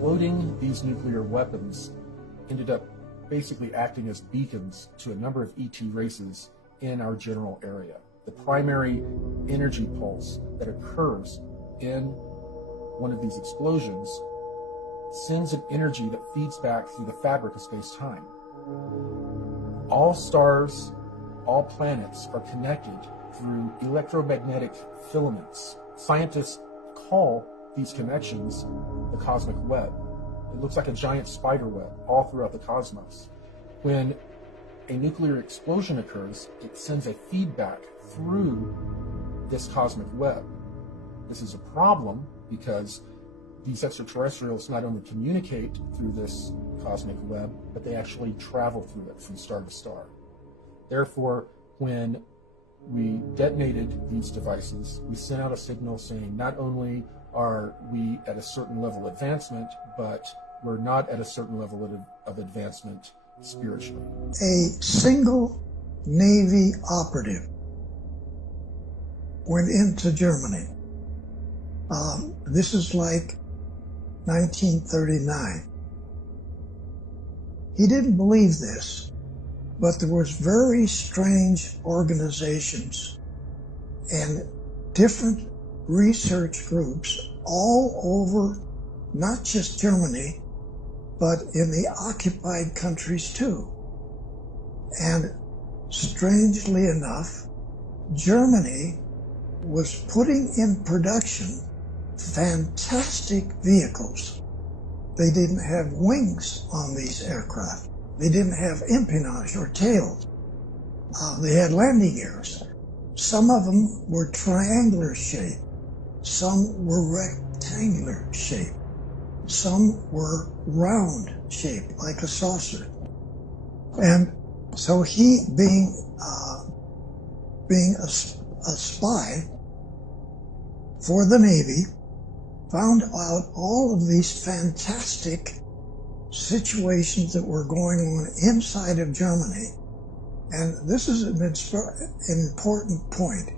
exploding these nuclear weapons ended up basically acting as beacons to a number of ET races in our general area. The primary energy pulse that occurs in one of these explosions sends an energy that feeds back through the fabric of space-time. All stars, all planets are connected through electromagnetic filaments. Scientists call these connections the cosmic web. It looks like a giant spider web all throughout the cosmos. When a nuclear explosion occurs, it sends a feedback through this cosmic web. This is a problem because these extraterrestrials not only communicate through this cosmic web, but they actually travel through it from star to star. Therefore, when we detonated these devices, we sent out a signal saying not only are we at a certain level of advancement, but we're not at a certain level of advancement spiritually. A single Navy operative went into Germany. This is like 1939. He didn't believe this, but there was very strange organizations and different research groups all over, not just Germany, but in the occupied countries too. And strangely enough, Germany was putting in production fantastic vehicles. They didn't have wings on these aircraft. They didn't have empennage or tails. They had landing gears. Some of them were triangular shaped. Some were rectangular shaped. Some were round shaped, like a saucer. And so he, being a spy for the Navy, found out all of these fantastic situations that were going on inside of Germany. And this is an important point.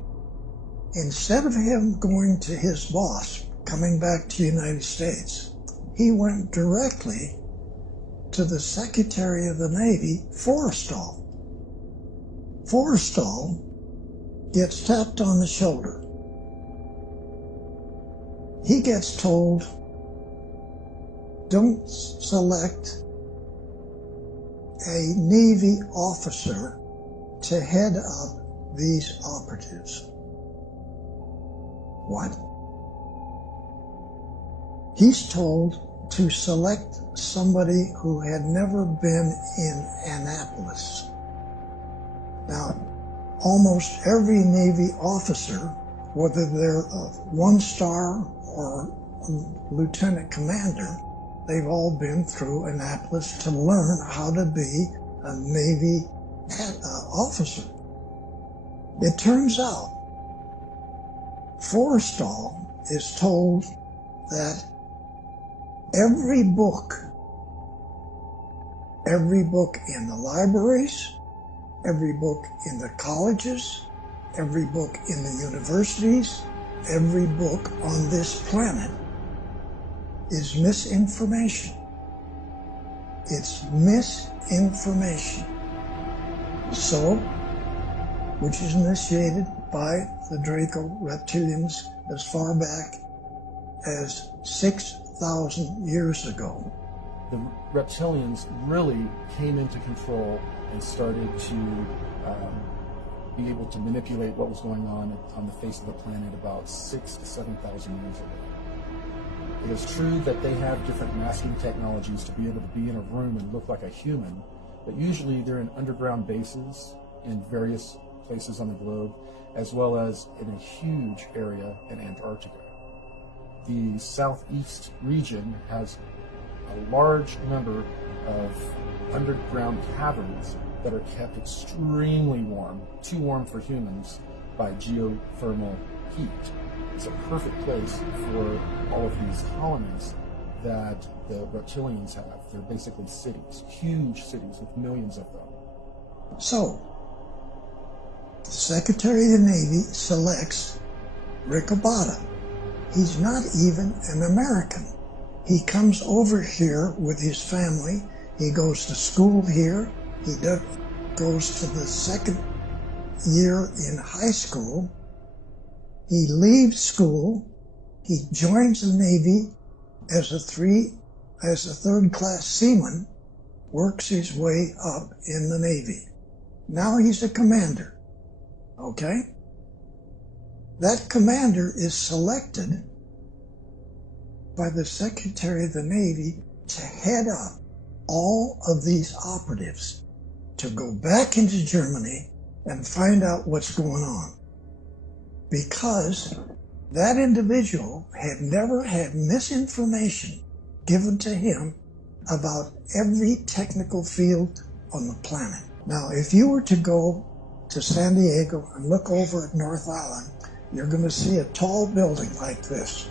Instead of him going to his boss, coming back to the United States, he went directly to the Secretary of the Navy, Forrestal. Forrestal gets tapped on the shoulder. He gets told, don't select a Navy officer to head up these operatives. What? He's told to select somebody who had never been in Annapolis. Now, almost every Navy officer, whether they're a one-star or lieutenant commander, they've all been through Annapolis to learn how to be a Navy officer. It turns out Forrestal is told that every book in the libraries, every book in the colleges, every book in the universities, every book on this planet is misinformation. It's misinformation. So, which is initiated by the Draco reptilians as far back as 6,000 years ago. The reptilians really came into control and started to be able to manipulate what was going on the face of the planet about 6,000 to 7,000 years ago. It is true that they have different masking technologies to be able to be in a room and look like a human, but usually they're in underground bases in various places on the globe, as well as in a huge area in Antarctica. The southeast region has a large number of underground caverns that are kept extremely warm, too warm for humans, by geothermal heat. It's a perfect place for all of these colonies that the reptilians have. They're basically cities, huge cities with millions of them. So, the Secretary of the Navy selects Rick Abada. He's not even an American. He comes over here with his family. He goes to school here. He goes to the second year in high school. He leaves school. He joins the Navy as a third-class seaman, works his way up in the Navy. Now he's a commander, okay? That commander is selected by the Secretary of the Navy to head up all of these operatives to go back into Germany and find out what's going on. Because that individual had never had misinformation given to him about every technical field on the planet. Now, if you were to go to San Diego and look over at North Island, you're going to see a tall building like this.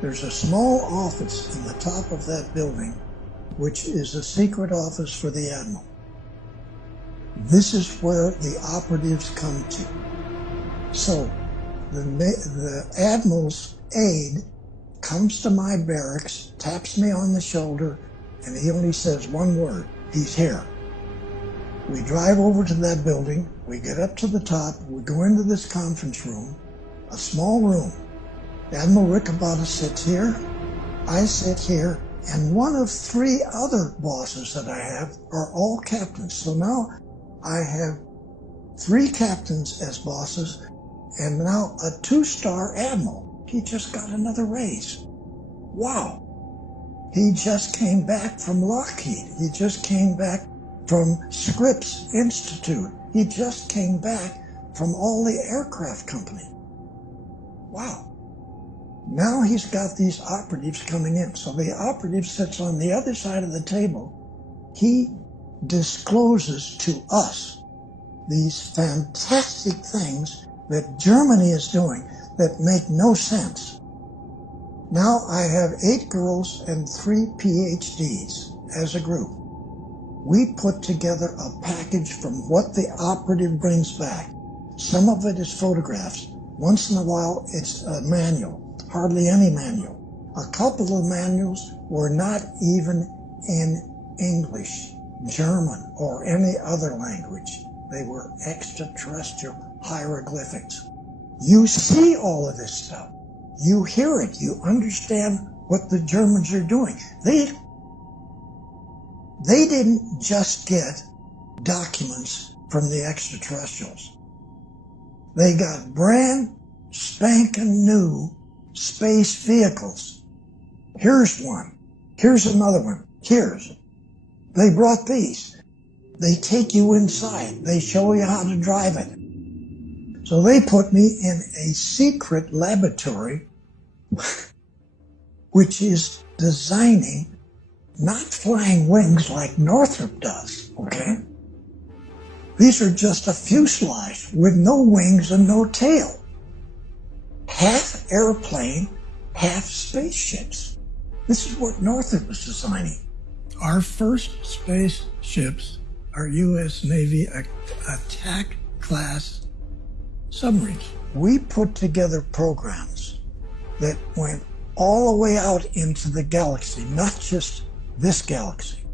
There's a small office in the top of that building, which is a secret office for the Admiral. This is where the operatives come to. So, the Admiral's aide comes to my barracks, taps me on the shoulder, and he only says one word: he's here. We drive over to that building, we get up to the top, we go into this conference room, a small room. Admiral Riccaboni sits here, I sit here, and one of 3 other bosses that I have are all captains. So now I have 3 captains as bosses, and now a 2-star admiral. He just got another raise. Wow. He just came back from Lockheed. He just came back from Scripps Institute. He just came back from all the aircraft company. Wow. Now he's got these operatives coming in. So the operative sits on the other side of the table. He discloses to us these fantastic things that Germany is doing that make no sense. Now I have 8 girls and 3 PhDs as a group. We put together a package from what the operative brings back. Some of it is photographs. Once in a while it's a manual, hardly any manual. A couple of manuals were not even in English, German, or any other language. They were extraterrestrial hieroglyphics. You see all of this stuff. You hear it. You understand what the Germans are doing. They didn't just get documents from the extraterrestrials. They got brand spanking new space vehicles. Here's one. Here's another one. Here's. They brought these. They take you inside. They show you how to drive it. So they put me in a secret laboratory which is designing not flying wings like Northrop does, okay? These are just a fuselage with no wings and no tail. Half airplane, half spaceships. This is what Northrop was designing. Our first spaceships are U.S. Navy attack class submarines. We put together programs that went all the way out into the galaxy, not just this galaxy.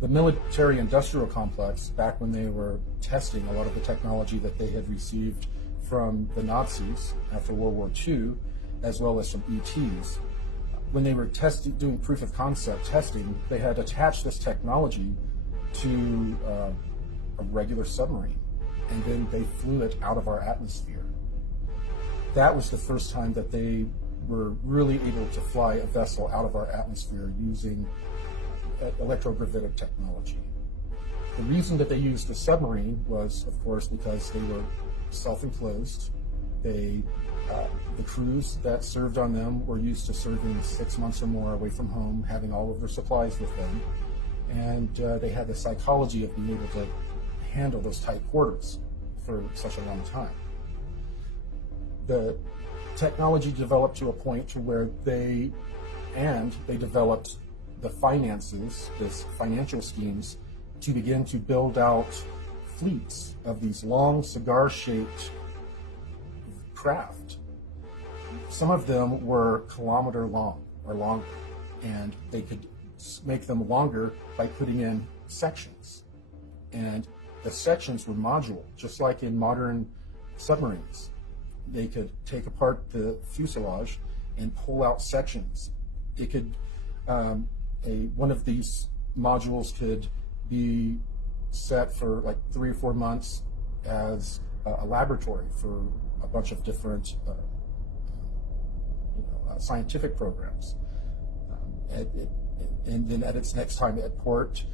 The military-industrial complex, back when they were testing a lot of the technology that they had received from the Nazis after World War II, as well as from ETs, when they were doing proof of concept testing, they had attached this technology to a regular submarine, and then they flew it out of our atmosphere. That was the first time that they were really able to fly a vessel out of our atmosphere using electrogravitic technology. The reason that they used the submarine was, of course, because they were self-enclosed. The crews that served on them were used to serving 6 months or more away from home, having all of their supplies with them, and they had the psychology of being able to handle those tight quarters for such a long time. The technology developed to a point to where they developed the finances, this financial schemes, to begin to build out fleets of these long cigar-shaped craft. Some of them were kilometer long or longer, and they could make them longer by putting in sections. And the sections were modular, just like in modern submarines. They could take apart the fuselage and pull out sections. It could, one of these modules could be set for like 3 or 4 months as a laboratory for a bunch of different scientific programs. And then at its next time at port,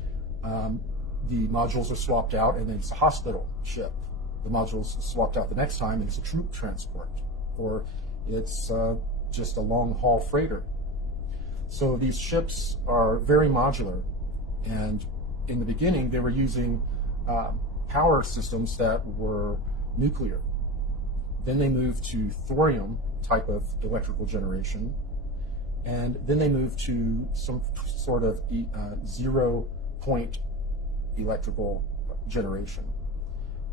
the modules are swapped out, and then it's a hospital ship. The modules swapped out the next time, and it's a troop transport, or it's just a long-haul freighter. So these ships are very modular, and in the beginning they were using power systems that were nuclear. Then they moved to thorium type of electrical generation, and then they moved to some sort of zero-point electrical generation,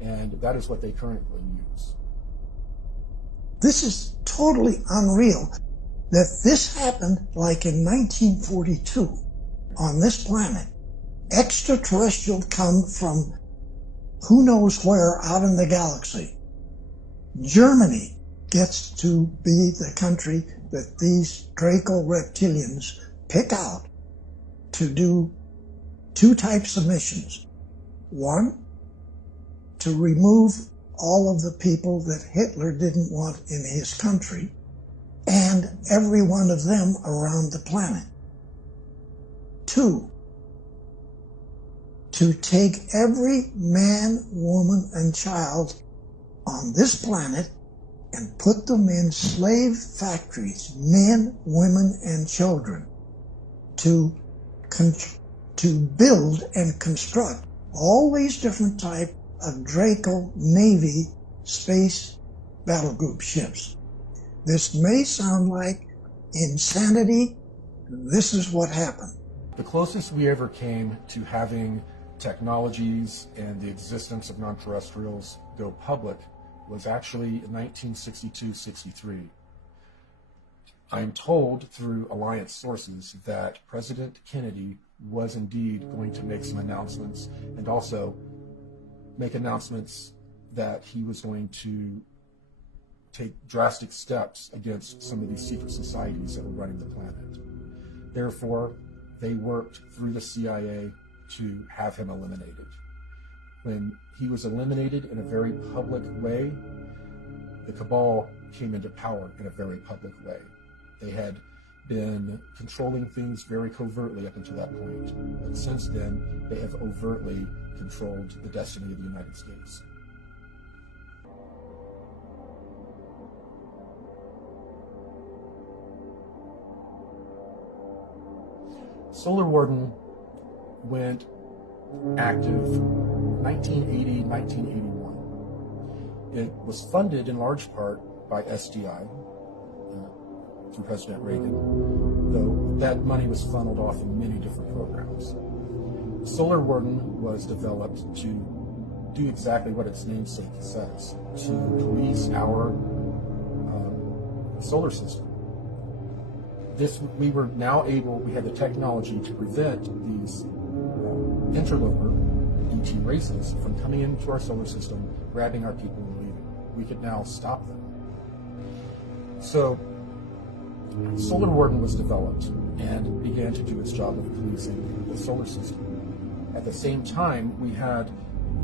and that is what they currently use. This is totally unreal that this happened like in 1942 on this planet. Extraterrestrial come from who knows where out in the galaxy. Germany gets to be the country that these Draco reptilians pick out to do 2 types of missions. One, to remove all of the people that Hitler didn't want in his country, and every one of them around the planet. 2, to take every man, woman, and child on this planet and put them in slave factories, men, women, and children, to build and construct all these different types of Draco Navy space battle group ships. This may sound like insanity. This is what happened. The closest we ever came to having technologies and the existence of non-terrestrials go public was actually in 1962-63. I'm told through Alliance sources that President Kennedy was indeed going to make some announcements, and also make announcements that he was going to take drastic steps against some of these secret societies that were running the planet. Therefore, they worked through the CIA to have him eliminated. When he was eliminated in a very public way, the cabal came into power in a very public way. They had been controlling things very covertly up until that point, but since then they have overtly controlled the destiny of the United States. Solar Warden went active 1980, 1981. It was funded in large part by SDI, through President Reagan, though that money was funneled off in many different programs. Solar Warden was developed to do exactly what its namesake says, to police our solar system. We had the technology to prevent these interloper ET races from coming into our solar system, grabbing our people and leaving. We could now stop them. So Solar Warden was developed and began to do its job of policing the solar system. At the same time, we had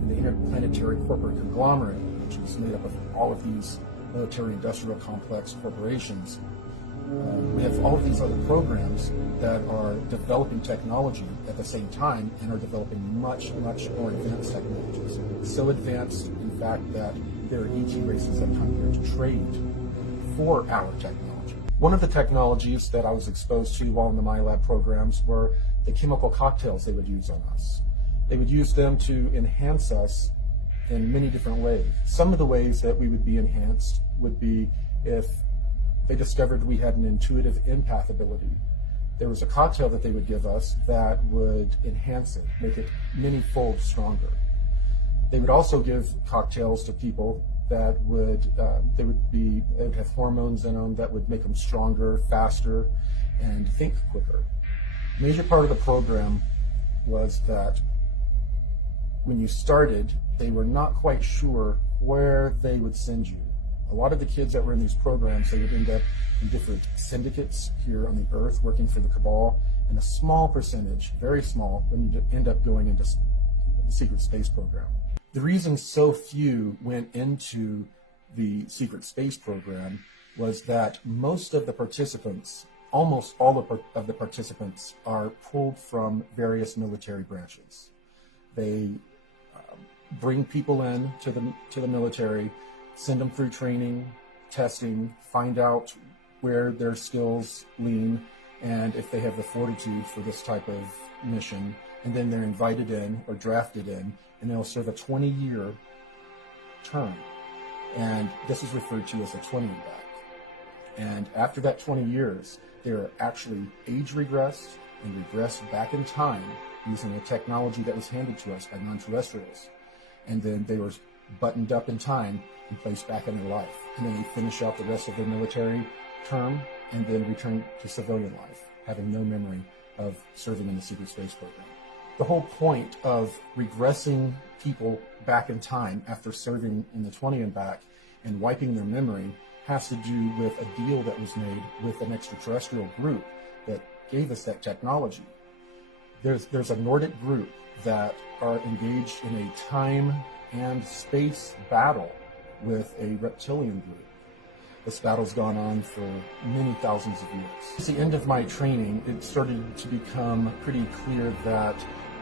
the Interplanetary Corporate Conglomerate, which was made up of all of these military-industrial complex corporations. We have all of these other programs that are developing technology at the same time and are developing much, much more advanced technologies. So advanced, in fact, that there are ET races that come here to trade for our technology. One of the technologies that I was exposed to while in the MyLab programs were the chemical cocktails they would use on us. They would use them to enhance us in many different ways. Some of the ways that we would be enhanced would be if they discovered we had an intuitive empath ability. There was a cocktail that they would give us that would enhance it, make it many-fold stronger. They would also give cocktails to people that would have hormones in them that would make them stronger, faster, and think quicker. Major part of the program was that when you started, they were not quite sure where they would send you. A lot of the kids that were in these programs, they would end up in different syndicates here on the Earth working for the Cabal, and a small percentage, very small, would end up going into the secret space program. The reason so few went into the secret space program was that most of the participants, almost all of the participants, are pulled from various military branches. They bring people in to the military, send them through training, testing, find out where their skills lean, and if they have the fortitude for this type of mission, and then they're invited in or drafted in, and they'll serve a 20-year term. And this is referred to as a 20 back. And after that 20 years, they're actually age regressed and regressed back in time using the technology that was handed to us by non-terrestrials. And then they were buttoned up in time and placed back in their life. And then they finish out the rest of their military term and then return to civilian life, having no memory of serving in the secret space program. The whole point of regressing people back in time after serving in the 20 and back and wiping their memory has to do with a deal that was made with an extraterrestrial group that gave us that technology. There's a Nordic group that are engaged in a time and space battle with a reptilian group. This battle's gone on for many thousands of years. At the end of my training, it started to become pretty clear that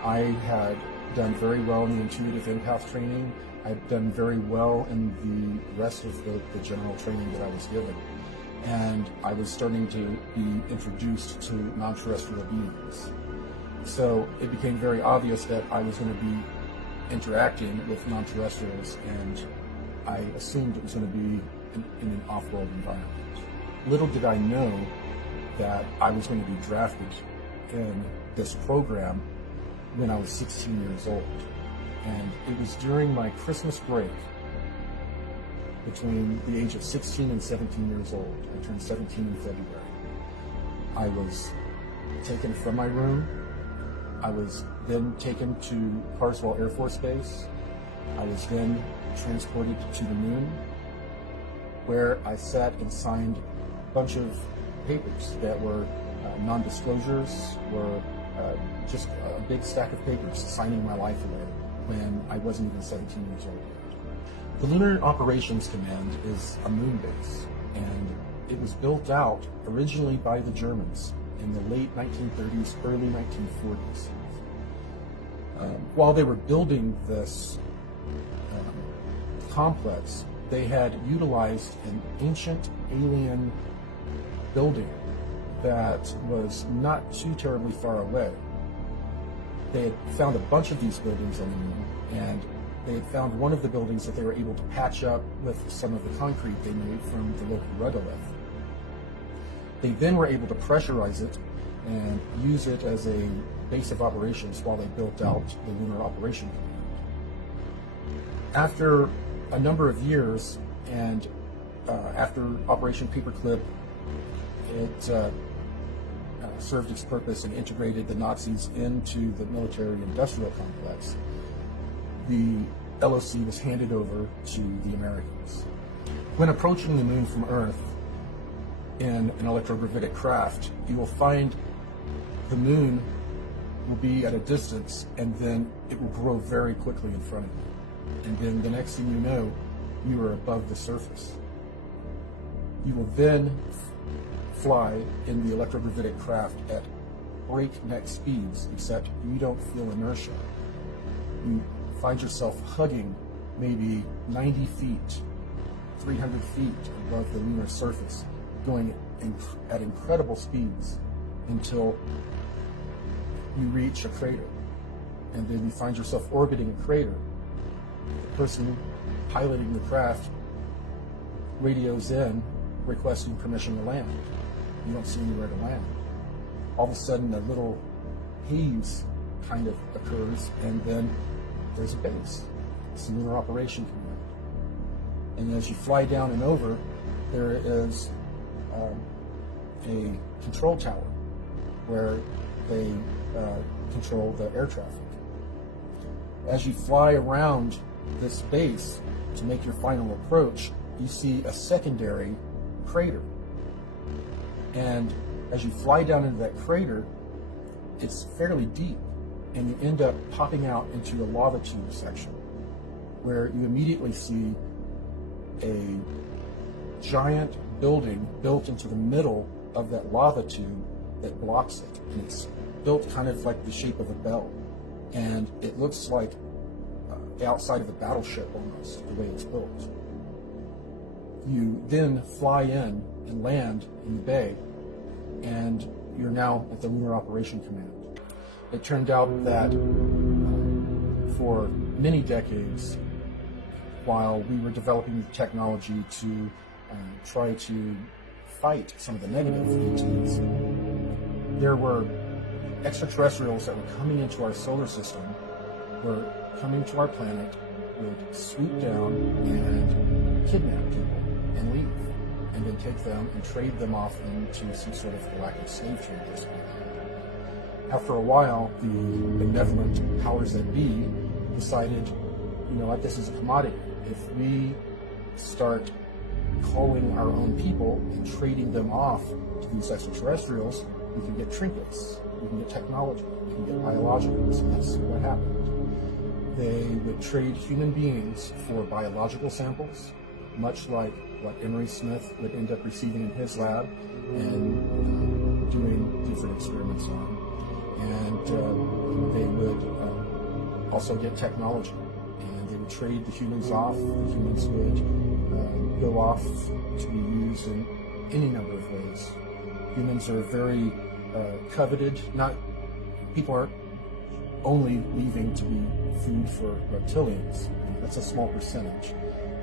I had done very well in the intuitive empath training. I'd done very well in the rest of the general training that I was given. And I was starting to be introduced to non-terrestrial beings. So it became very obvious that I was going to be interacting with non-terrestrials, and I assumed it was going to be in an off-world environment. Little did I know that I was going to be drafted in this program when I was 16 years old. And it was during my Christmas break, between the age of 16 and 17 years old. I turned 17 in February. I was taken from my room. I was then taken to Carswell Air Force Base. I was then transported to the moon, where I sat and signed a bunch of papers that were non-disclosures, were just a big stack of papers signing my life away when I wasn't even 17 years old yet. The Lunar Operations Command is a moon base, and it was built out originally by the Germans in the late 1930s, early 1940s. While they were building this complex, they had utilized an ancient alien building that was not too terribly far away. They had found a bunch of these buildings on the moon, and they had found one of the buildings that they were able to patch up with some of the concrete they made from the local regolith. They then were able to pressurize it and use it as a base of operations while they built out the Lunar Operation Command. After a number of years, and after Operation Paperclip, it served its purpose and integrated the Nazis into the military-industrial complex, the LOC was handed over to the Americans. When approaching the moon from Earth in an electrogravitic craft, you will find the moon will be at a distance, and then it will grow very quickly in front of you. And then the next thing you know, you are above the surface. You will then fly in the electrogravitic craft at breakneck speeds, except you don't feel inertia. You find yourself hugging maybe 90 feet, 300 feet above the lunar surface, going at incredible speeds until you reach a crater. And then you find yourself orbiting a crater. The person piloting the craft radios in requesting permission to land. You don't see anywhere to land. All of a sudden, a little haze kind of occurs, and then there's a base. It's the Lunar Operation Command. And as you fly down and over, there is a control tower where they control the air traffic. As you fly around this base to make your final approach, you see a secondary crater. And as you fly down into that crater, it's fairly deep, and you end up popping out into a lava tube section, where you immediately see a giant building built into the middle of that lava tube that blocks it. And it's built kind of like the shape of a bell. And it looks like the outside of a battleship almost, the way it's built. You then fly in and land in the bay, and you're now at the Lunar Operation Command. It turned out that for many decades, while we were developing the technology to try to fight some of the negative ETs, there were extraterrestrials that were coming into our solar system, were coming to our planet, would swoop down and kidnap people and leave, and then take them and trade them off into some sort of galactic slave trade display. After a while, the benevolent powers that be decided, you know what, this is a commodity. If we start calling our own people and trading them off to these extraterrestrials, we can get trinkets, we can get technology, we can get biologicals, and that's what happened. They would trade human beings for biological samples, much like what Emery Smith would end up receiving in his lab and doing different experiments on. And they would also get technology, and they would trade the humans off. The humans would go off to be used in any number of ways. Humans are very coveted. People aren't only leaving to be food for reptilians. That's a small percentage.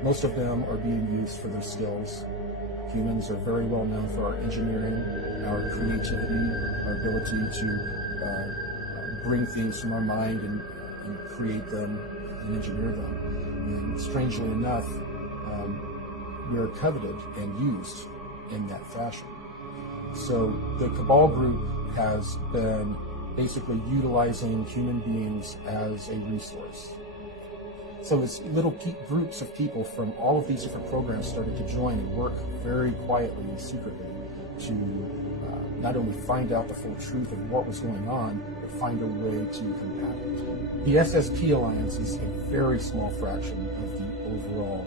Most of them are being used for their skills. Humans are very well known for our engineering, our creativity, our ability to bring things from our mind and create them and engineer them. And strangely enough, we're coveted and used in that fashion. So the Cabal group has been basically utilizing human beings as a resource. So as little groups of people from all of these different programs started to join and work very quietly and secretly to not only find out the full truth of what was going on, but find a way to combat it. The SSP Alliance is a very small fraction of the overall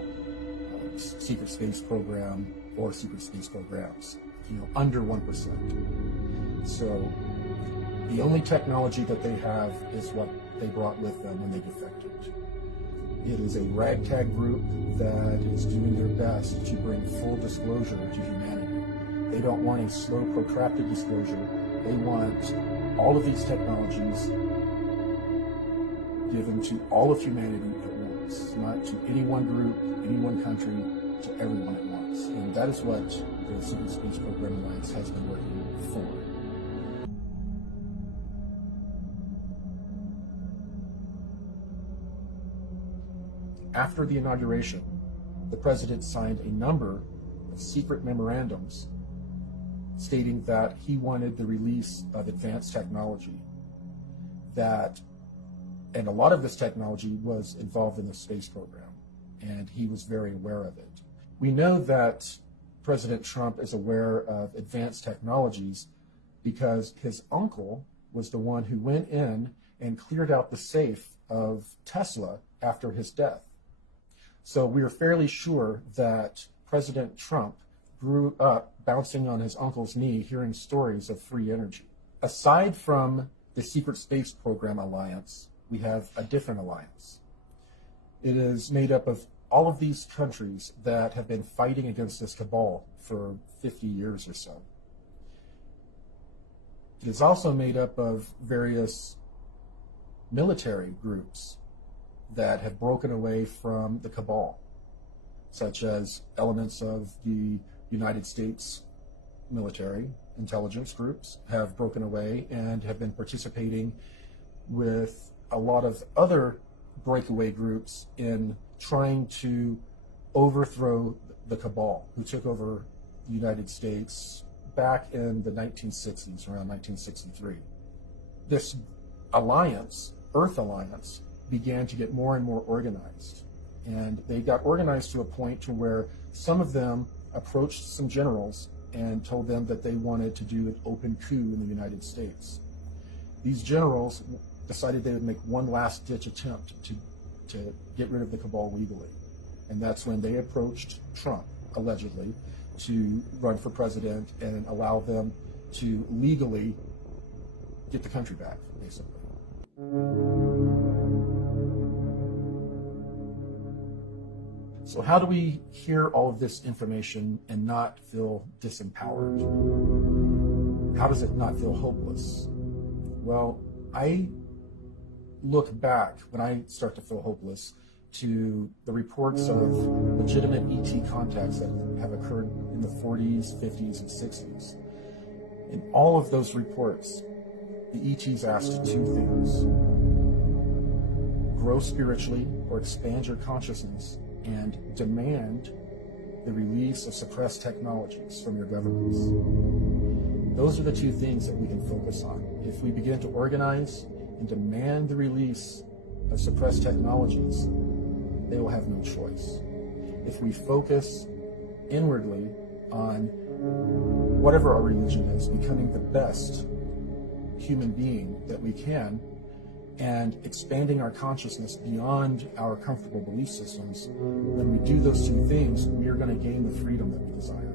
secret space program or secret space programs, under 1%. So the only technology that they have is what they brought with them when they defected. It is a ragtag group that is doing their best to bring full disclosure to humanity. They don't want a slow, protracted disclosure. They want all of these technologies given to all of humanity at once, not to any one group, any one country, to everyone at once. And that is what the Secret Space Program Alliance has been working for. After the inauguration, the president signed a number of secret memorandums stating that he wanted the release of advanced technology, and a lot of this technology was involved in the space program, and he was very aware of it. We know that President Trump is aware of advanced technologies because his uncle was the one who went in and cleared out the safe of Tesla after his death. So we are fairly sure that President Trump grew up bouncing on his uncle's knee, hearing stories of free energy. Aside from the Secret Space Program Alliance, we have a different alliance. It is made up of all of these countries that have been fighting against this cabal for 50 years or so. It is also made up of various military groups that have broken away from the cabal, such as elements of the United States military intelligence groups have broken away and have been participating with a lot of other breakaway groups in trying to overthrow the cabal, who took over the United States back in the 1960s, around 1963. this alliance, Earth Alliance, began to get more and more organized. And they got organized to a point to where some of them approached some generals and told them that they wanted to do an open coup in the United States. These generals decided they would make one last-ditch attempt to get rid of the cabal legally. And that's when they approached Trump, allegedly, to run for president and allow them to legally get the country back, basically. So how do we hear all of this information and not feel disempowered? How does it not feel hopeless? Well, I look back when I start to feel hopeless to the reports of legitimate ET contacts that have occurred in the 40s, 50s, and 60s. In all of those reports, the ETs asked two things: grow spiritually or expand your consciousness, and demand the release of suppressed technologies from your governments. Those are the two things that we can focus on. If we begin to organize and demand the release of suppressed technologies, they will have no choice. If we focus inwardly on whatever our religion is, becoming the best human being that we can, and expanding our consciousness beyond our comfortable belief systems, when we do those two things, we are going to gain the freedom that we desire.